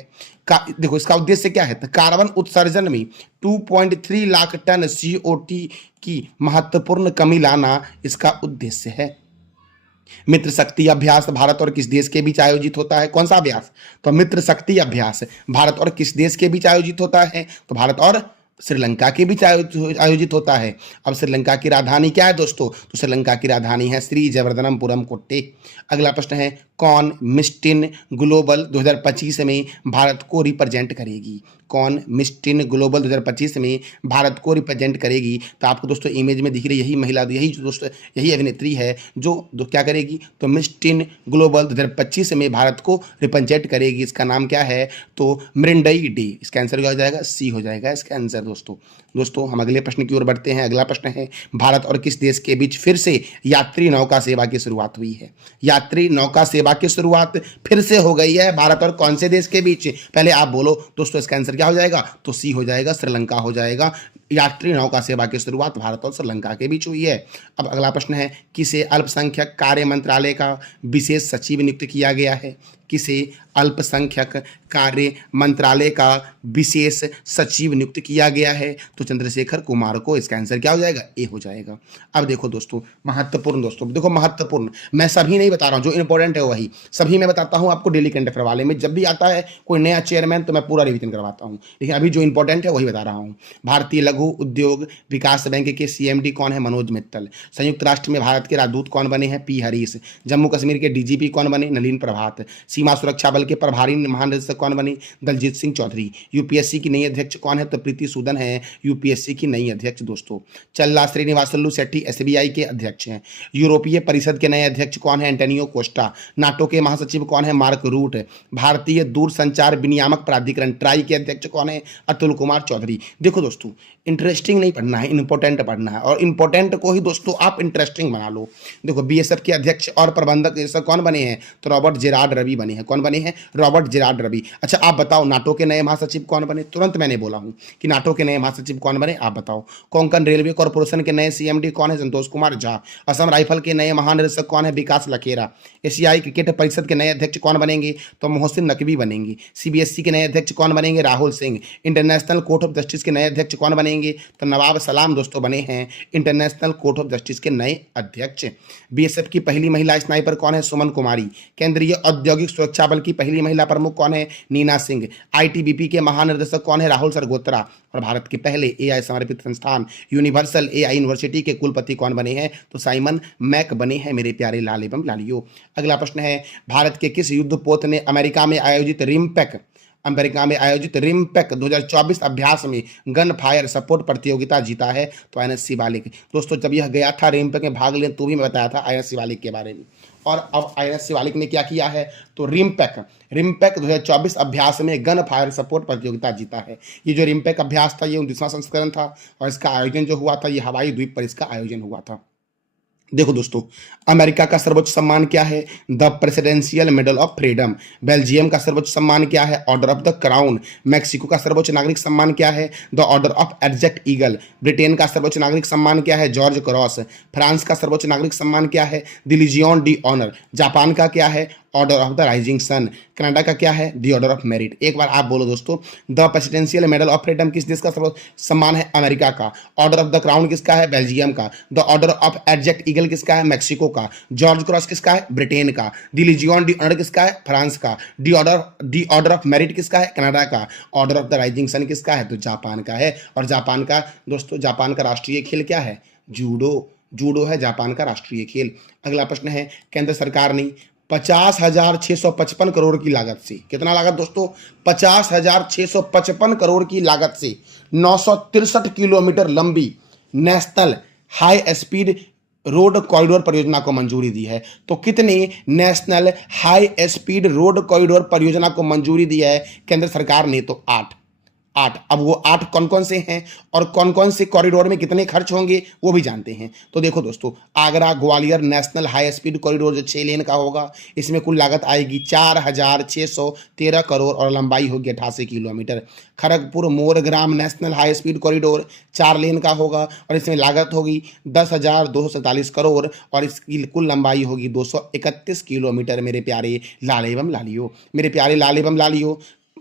देखो, इसका उद्देश्य क्या है? तो कार्बन उत्सर्जन में 2.3 लाख टन CO2 की महत्वपूर्ण कमी लाना इसका उद्देश्य है। मित्र शक्ति अभ्यास भारत और किस देश के बीच आयोजित होता है? कौन सा अभ्यास? तो मित्र शक्ति अभ्यास भारत और किस देश के बीच आयोजित होता है? तो भारत और श्रीलंका के बीच आयोजित होता है। अब श्रीलंका की राजधानी क्या है दोस्तों? तो श्रीलंका की राजधानी है श्री जयवर्धनपुरम कोट्टे। अगला प्रश्न है, कौन मिस टीन ग्लोबल 2025 में भारत को रिप्रेजेंट करेगी? कौन मिस टीन ग्लोबल 2025 में भारत को रिप्रेजेंट करेगी? तो आपको दोस्तों इमेज में दिख रही यही महिला, यही अभिनेत्री है जो क्या करेगी? तो मिस टीन ग्लोबल 2025 में भारत को रिप्रेजेंट करेगी। इसका नाम क्या है? तो मृंडई डे। इसका आंसर क्या हो जाएगा? सी हो जाएगा इसका आंसर दोस्तों। हम अगले प्रश्न की ओर बढ़ते हैं। अगला प्रश्न है, भारत और किस देश के बीच फिर से यात्री नौका सेवा की शुरुआत हुई है? यात्री नौका सेवा की शुरुआत फिर से हो गई है भारत और कौन से देश के बीच? पहले आप बोलो दोस्तों, इसका आंसर क्या हो जाएगा? तो सी हो जाएगा, श्रीलंका हो जाएगा। यात्री नौका सेवा की शुरुआत भारत और श्रीलंका के बीच हुई है। अब अगला प्रश्न है, किसे अल्पसंख्यक कार्य मंत्रालय का विशेष सचिव नियुक्त किया गया है? किसे अल्पसंख्यक कार्य मंत्रालय का विशेष सचिव नियुक्त किया गया है? तो चंद्रशेखर कुमार को। इसका आंसर क्या हो जाएगा? ए हो जाएगा। अब देखो दोस्तों, महत्वपूर्ण दोस्तों, देखो महत्वपूर्ण, मैं सभी नहीं बता रहा हूँ, जो इंपॉर्टेंट है वही सभी मैं बताता हूँ आपको। डेली करंट अफेयर वाले में जब भी आता है कोई नया चेयरमैन तो मैं पूरा रिवीजन करवाता हूँ, लेकिन अभी जो इंपॉर्टेंट है वही बता रहा हूँ। भारतीय लघु उद्योग विकास बैंक के सीएमडी कौन है? मनोज मित्तल। संयुक्त राष्ट्र में भारत के राजदूत कौन बने हैं? पी हरीश। जम्मू कश्मीर के डीजीपी कौन बने? नलिन प्रभात। सीमा सुरक्षा बल के प्रभारी महानिदेशक कौन बने? दलजीत सिंह चौधरी। यूपीएससी की नई अध्यक्ष कौन है? तो प्रीति सूदन है यूपीएससी की नई अध्यक्ष दोस्तों। चल्ला श्रीनिवासलु शेट्टी एसबीआई के अध्यक्ष हैं। यूरोपीय परिषद के नए अध्यक्ष कौन है? Antonio Costa. नाटो के महासचिव कौन है? Mark Rutte. भारतीय दूरसंचार विनियामक प्राधिकरण ट्राई के अध्यक्ष कौन है? अतुल कुमार चौधरी। देखो दोस्तों, इंटरेस्टिंग नहीं पढ़ना है, इंपॉर्टेंट पढ़ना है, और इंपॉर्टेंट को ही दोस्तों आप इंटरेस्टिंग बना लो। देखो, बीएसएफ के अध्यक्ष और प्रबंधक जैसे कौन बने हैं? तो रॉबर्ट जेरार्ड रवि बने हैं। कौन बने हैं? Robert Gerard Ravi. अच्छा, आप बताओ नाटो के नए महासचिव कौन बने? तुरंत मैंने बोला हूं कि नाटो के नए महासचिव कौन बने, आप बताओ। कोंकण रेलवे कॉर्पोरेशन के नए सीएमडी कौन है? संतोष कुमार झा। असम राइफल के नए महानिदेशक कौन है? विकास लखेरा। एशियाई क्रिकेट परिषद के नए अध्यक्ष कौन बनेंगे? तो मोहसिन नकवी बनेंगे। सीबीएसई के नए अध्यक्ष कौन बनेंगे? Rahul Singh. International court of justice के नए अध्यक्ष कौन बनेंगे? तो नवाब सलाम दोस्तों बने हैं इंटरनेशनल कोर्ट ऑफ जस्टिस के नए अध्यक्ष। बीएसएफ की पहली महिला स्नाइपर कौन है? सुमन कुमारी। केंद्रीय औद्योगिक सुरक्षा बल की पहली महिला प्रमुख कौन है? नीना सिंह। आईटीबीपी के महानिदेशक कौन है? राहुल सरगोत्रा। और भारत के पहले एआई समर्पित संस्थान यूनिवर्सल एआई यूनिवर्सिटी के कुलपति कौन बने हैं? तो साइमन मैक बने हैं मेरे प्यारे लाल एवं लालियों। अगला प्रश्न है, भारत के किस युद्धपोत ने अमेरिका में आयोजित रिमपैक 2024 अभ्यास में गन फायर सपोर्ट प्रतियोगिता जीता है? तो आईएनएस बालिक। दोस्तों, जब यह गया था रिमपैक में भाग लेने तो भी मैं बताया था आईएनएस बालिक के बारे में। और अब आईएनएस बालिक ने क्या किया है? तो रिमपैक 2024 अभ्यास में गन फायर सपोर्ट प्रतियोगिता जीता है। ये जो रिमपैक अभ्यास था ये 19वां संस्करण था, और इसका आयोजन जो हुआ था ये हवाई द्वीप पर इसका आयोजन हुआ था। देखो दोस्तों, अमेरिका का सर्वोच्च सम्मान क्या है? The presidential medal of freedom. Belgium का सर्वोच्च सम्मान क्या है? Order of the crown. Mexico का सर्वोच्च नागरिक सम्मान क्या है? द ऑर्डर ऑफ एडजेक्ट ईगल। ब्रिटेन का सर्वोच्च नागरिक सम्मान क्या है? George cross. फ्रांस का सर्वोच्च नागरिक सम्मान क्या है? The Legion d' Honneur. Japan का क्या है? Order of the Rising Sun. Canada का क्या है? The order of Merit. एक बार आप बोलो दोस्तों, the presidential medal of Freedom किस देश का सर्वोच्च सम्मान है? अमेरिका का। ऑर्डर ऑफ द क्राउन किसका है? बेल्जियम का। द ऑर्डर ऑफ एडजेक्ट ईगल किसका है? मैक्सिको का। जॉर्ज क्रॉस किसका है? ब्रिटेन का। द लीजियन डी ऑनर किसका है? फ्रांस का। द ऑर्डर ऑफ मेरिट किसका है? कनाडा का। Order of the Rising Sun किसका है? तो जापान का है। और जापान का दोस्तों, जापान का राष्ट्रीय खेल क्या है? जूडो है जापान का राष्ट्रीय खेल। अगला प्रश्न है, केंद्र सरकार ने 50,655 करोड़ की लागत से, कितना लागत दोस्तों? 50,655 करोड़ की लागत से 963 किलोमीटर लंबी national high speed road corridor परियोजना को मंजूरी दी है। तो कितनी national high speed road corridor परियोजना को मंजूरी दी है केंद्र सरकार ने? तो 8। अब वो 8 कौन कौन से हैं और कौन कौन से कॉरिडोर में कितने खर्च होंगे वो भी जानते हैं। तो देखो दोस्तों, Agra Gwalior national high speed corridor जो 6 लेन का होगा, इसमें कुल लागत आएगी 4,613 करोड़ और लंबाई होगी 88 kilometre. Kharagpur Moregram national high speed corridor 4 lane का होगा और इसमें लागत होगी 10,247 करोड़ और इसकी कुल लंबाई होगी 231 किलोमीटर। मेरे प्यारे लाल एवं लालियों,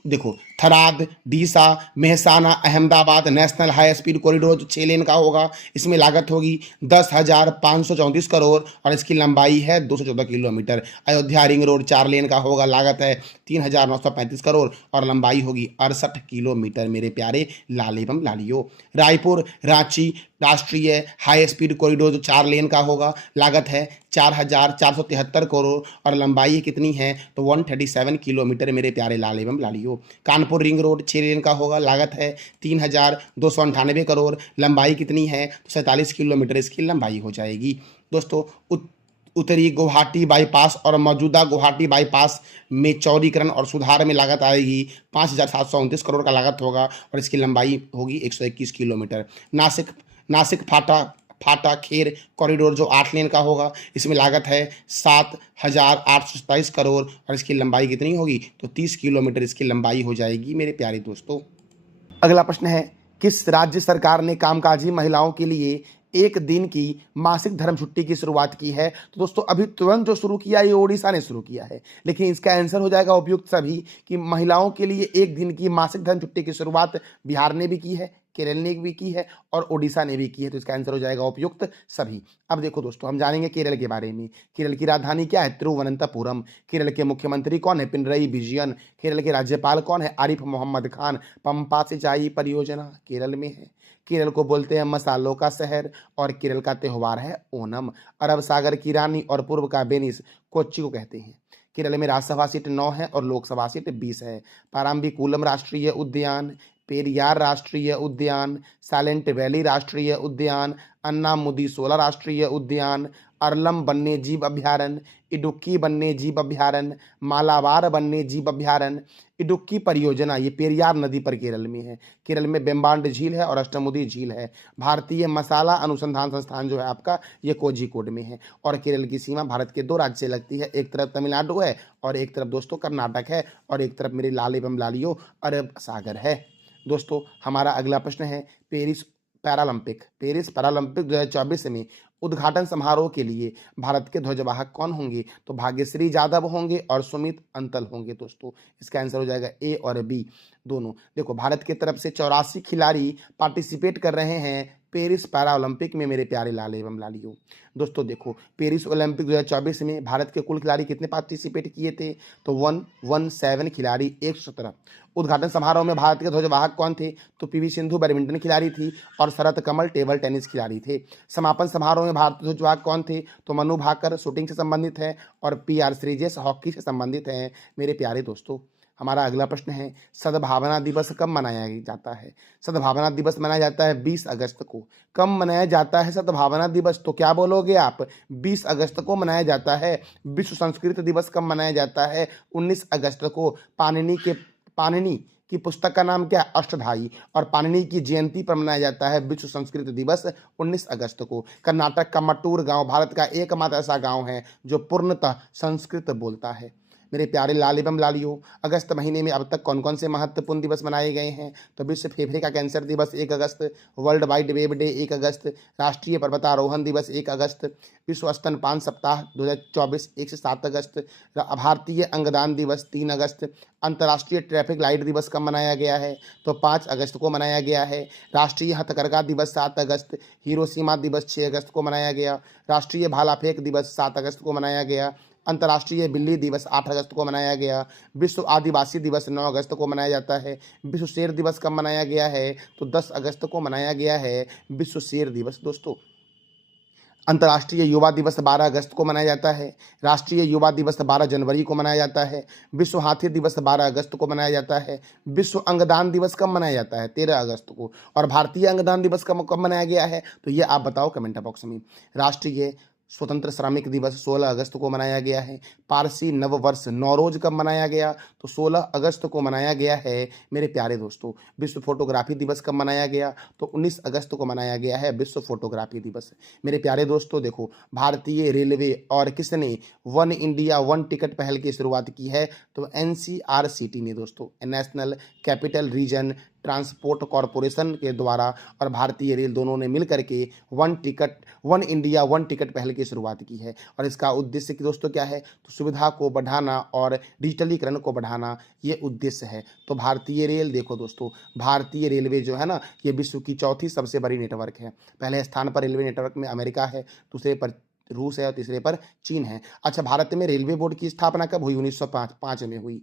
देखो, Tharad Deesa Mehsana Ahmedabad national high speed corridor जो 6 लेन का होगा, इसमें लागत होगी 10,534 करोड़ और इसकी लंबाई है 214 kilometre. Ayodhya ring road 4 lane का होगा, लागत है 3,935 करोड़ और लंबाई होगी 68 किलोमीटर। मेरे प्यारे लाल एवं लालियों, रायपुर रांची राष्ट्रीय हाई स्पीड कॉरिडोर जो 4 लेन का होगा, लागत है 4,473 करोड़ और लंबाई कितनी है? तो 137 किलोमीटर। मेरे प्यारे लाल एवं लालियों, कानपुर रिंग रोड 6 लेन का होगा, लागत है 3,298 करोड़, लंबाई कितनी है? तो 47 किलोमीटर इसकी लंबाई हो जाएगी। दोस्तों, उत्तरी गुवाहाटी बाईपास और मौजूदा गुवाहाटी बाईपास में चौड़ीकरण और सुधार में लागत आएगी 5,729 करोड़ का लागत होगा और इसकी लंबाई होगी 121 किलोमीटर। नासिक फाटा खेर कॉरिडोर जो 8 लेन का होगा, इसमें लागत है 7,827 करोड़ और इसकी लंबाई कितनी होगी? तो 30 किलोमीटर इसकी लंबाई हो जाएगी। मेरे प्यारे दोस्तों, अगला प्रश्न है, किस राज्य सरकार ने कामकाजी महिलाओं के लिए एक दिन की मासिक धर्म छुट्टी की शुरुआत की है? तो दोस्तों अभी तुरंत जो शुरू किया ये ओडिशा ने शुरू किया है, लेकिन इसका आंसर हो जाएगा उपयुक्त सभी कि महिलाओं के लिए एक दिन की मासिक धर्म छुट्टी की शुरुआत बिहार ने भी की है, केरल ने भी की है और ओडिशा ने भी की है। तो इसका आंसर हो जाएगा उपयुक्त सभी। अब देखो दोस्तों, हम जानेंगे केरल के बारे में। केरल की राजधानी क्या है? तिरुवनंतपुरम। केरल के मुख्यमंत्री कौन है? पिनरई विजयन। केरल के राज्यपाल कौन है? आरिफ मोहम्मद खान। पंपा सिंचाई परियोजना केरल में है। केरल को बोलते हैं मसालों का शहर और केरल का त्योहार है ओनम। अरब सागर की रानी और पूर्व का वेनिस कोच्चि को कहते हैं। केरल में राज्यसभा सीट 9 है और लोकसभा सीट 20 है। पाराम्बिकुलम राष्ट्रीय उद्यान, पेरियार राष्ट्रीय उद्यान, साइलेंट वैली राष्ट्रीय उद्यान, अन्नामुदी शोला राष्ट्रीय उद्यान, अरलम वन्य जीव अभ्यारण्य, इडुक्की वन्य जीव अभ्यारण्य, मालाबार वन्य जीव अभ्यारण्य। इडुक्की परियोजना ये पेरियार नदी पर केरल में है। केरल में बेम्बांड झील है और अष्टमुदी झील है। भारतीय मसाला अनुसंधान संस्थान जो है आपका ये कोझिकोड में है। और केरल की सीमा भारत के 2 राज्य से लगती है, एक तरफ तमिलनाडु है और एक तरफ दोस्तों कर्नाटक है और एक तरफ मेरे लाल एवं लालियो अरब सागर है। दोस्तों हमारा अगला प्रश्न है पेरिस पैरालंपिक 2024 में उद्घाटन समारोह के लिए भारत के ध्वजवाहक कौन होंगे? तो भाग्यश्री यादव होंगे और सुमित अंतल होंगे। दोस्तों इसका आंसर हो जाएगा ए और बी दोनों। देखो भारत की तरफ से 84 खिलाड़ी पार्टिसिपेट कर रहे हैं पेरिस पैरा ओलंपिक में मेरे प्यारे लाल एवं लालियों। दोस्तों देखो पेरिस ओलंपिक 2024 में भारत के कुल खिलाड़ी कितने पार्टिसिपेट किए थे? तो 117 खिलाड़ी 117। उद्घाटन समारोह में भारत के ध्वजवाहक कौन थे? तो पीवी सिंधु बैडमिंटन खिलाड़ी थी और शरत कमल टेबल टेनिस खिलाड़ी थे। समापन समारोह में भारत के ध्वजवाहक कौन थे? तो मनु भाकर शूटिंग से संबंधित है और पी आर श्रीजेश हॉकी से संबंधित हैं मेरे प्यारे दोस्तों। हमारा अगला प्रश्न है सद्भावना दिवस कब मनाया जाता है? सद्भावना दिवस मनाया जाता है 20 अगस्त को। कब मनाया जाता है सद्भावना दिवस? तो क्या बोलोगे आप? 20 अगस्त को मनाया जाता है। विश्व संस्कृत दिवस कब मनाया जाता है? 19 अगस्त को। पाणिनि की पुस्तक का नाम क्या है? अष्टधाई। और पाणिनि की जयंती पर मनाया जाता है विश्व संस्कृत दिवस 19 अगस्त को। कर्नाटक का मट्टूर गांव भारत का एकमात्र ऐसा गांव है जो पूर्णतः संस्कृत बोलता है। मेरे प्यारे लाल एवं लालियों, अगस्त महीने में अब तक कौन कौन से महत्वपूर्ण दिवस मनाए गए हैं? तो विश्व फेफड़े का कैंसर दिवस 1 अगस्त, वर्ल्ड वाइड वेब डे 1 अगस्त, राष्ट्रीय पर्वतारोहण दिवस 1 अगस्त, विश्व स्तनपान सप्ताह 2024 1 से 7 अगस्त, भारतीय अंगदान दिवस 3 अगस्त, अंतर्राष्ट्रीय ट्रैफिक लाइट दिवस कब मनाया गया है? तो 5 अगस्त को मनाया गया है। राष्ट्रीय हथकरघा दिवस 7 अगस्त, हिरोशिमा दिवस 6 अगस्त को मनाया गया, राष्ट्रीय भाला फेंक दिवस 7 अगस्त को मनाया गया, अंतर्राष्ट्रीय बिल्ली दिवस 8 अगस्त को मनाया गया, विश्व आदिवासी दिवस 9 अगस्त को मनाया जाता है। विश्व शेर दिवस कब मनाया गया है? तो 10 अगस्त को मनाया गया है विश्व शेर दिवस। दोस्तों अंतर्राष्ट्रीय युवा दिवस 12 अगस्त को मनाया जाता है। राष्ट्रीय युवा दिवस 12 जनवरी को मनाया जाता है। विश्व हाथी दिवस 12 अगस्त को मनाया जाता है। विश्व अंगदान दिवस कब मनाया जाता है? 13 अगस्त को। और भारतीय अंगदान दिवस कब मनाया गया है? तो ये आप बताओ कमेंट बॉक्स में। राष्ट्रीय स्वतंत्र श्रमिक दिवस 16 अगस्त को मनाया गया है। पारसी नववर्ष नौरोज कब मनाया गया? तो 16 अगस्त को मनाया गया है मेरे प्यारे दोस्तों। विश्व फोटोग्राफी दिवस कब मनाया गया? तो 19 अगस्त को मनाया गया है विश्व फोटोग्राफी दिवस। मेरे प्यारे दोस्तों देखो भारतीय रेलवे और किसने वन इंडिया वन टिकट पहल की शुरुआत की है? तो NCRCT ने दोस्तों, national capital region transport corporation के द्वारा और भारतीय रेल दोनों ने मिलकर के वन इंडिया वन टिकट पहल की शुरुआत की है। और इसका उद्देश्य कि दोस्तों क्या है? तो सुविधा को बढ़ाना और डिजिटलीकरण को बढ़ाना ये उद्देश्य है। तो भारतीय रेल देखो दोस्तों, भारतीय रेलवे जो है ना ये विश्व की चौथी सबसे बड़ी नेटवर्क है। पहले स्थान पर रेलवे नेटवर्क में अमेरिका है, दूसरे पर रूस है और तीसरे पर चीन है। अच्छा, भारत में रेलवे बोर्ड की स्थापना कब हुई? 1905 में हुई।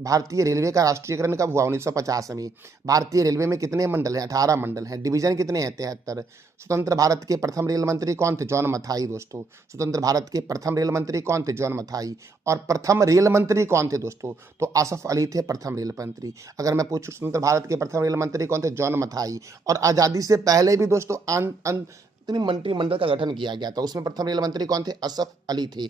भारतीय रेलवे का राष्ट्रीयकरण कब हुआ? 1950 में। भारतीय रेलवे में कितने मंडल हैं? 18 मंडल हैं। डिवीजन कितने हैं? 73। स्वतंत्र भारत के प्रथम रेल मंत्री कौन थे? जॉन मथाई। दोस्तों स्वतंत्र भारत के प्रथम रेल मंत्री कौन थे? जॉन मथाई। और प्रथम रेल मंत्री कौन थे दोस्तों? तो आसफ अली थे प्रथम रेल मंत्री। अगर मैं पूछूं स्वतंत्र भारत के प्रथम रेल मंत्री कौन थे? जॉन मथाई। और आज़ादी से पहले भी दोस्तों मंत्रिमंडल का गठन किया गया था, उसमें प्रथम रेल मंत्री कौन थे? असफ अली थे।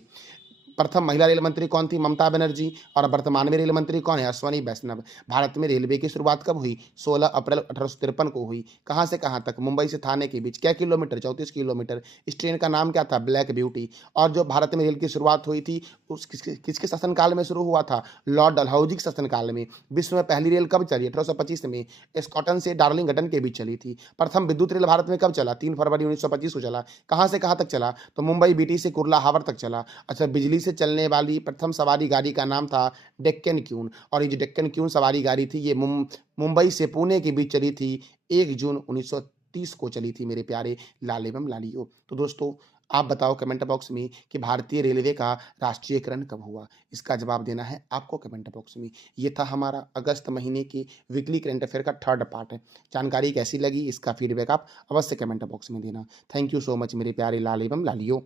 प्रथम महिला रेल मंत्री कौन थी? ममता बनर्जी। और वर्तमान में रेल मंत्री कौन है? अश्वनी वैष्णव। भारत में रेलवे की शुरुआत कब हुई? 16 अप्रैल 1853 को हुई। कहाँ से कहाँ तक? मुंबई से थाने के बीच। क्या किलोमीटर? 34 किलोमीटर। इस ट्रेन का नाम क्या था? Black beauty. और जो भारत में रेल की शुरुआत हुई थी उस किसके शासनकाल में शुरू हुआ था? लॉर्ड डलहौजी के शासनकाल में। विश्व में पहली रेल कब चली? 1825 में स्कॉटन से डार्लिंगटन के बीच चली थी। प्रथम विद्युत रेल भारत में कब चला? 3 फरवरी 1925 को चला। कहाँ से कहाँ तक चला? तो मुंबई बीटी से कुर्ला हावड़ तक चला। अच्छा, बिजली से चलने वाली प्रथम सवारी गाड़ी का नाम था डेक्कन क्यून। और ये जो डेक्कन क्यून सवारी गाड़ी थी ये मुंबई से पुणे के बीच चली थी। 1 जून 1930 को चली थी मेरे प्यारे लाल एवं लालियों। तो दोस्तों आप बताओ कमेंट बॉक्स में कि भारतीय रेलवे का राष्ट्रीयकरण कब हुआ? इसका जवाब देना है आपको कमेंट बॉक्स में। ये था हमारा अगस्त महीने की वीकली करंट अफेयर का 3rd पार्ट है। जानकारी कैसी लगी इसका फीडबैक आप अवश्य कमेंट बॉक्स में देना। थैंक यू सो मच मेरे प्यारे लाल एवं लालियों।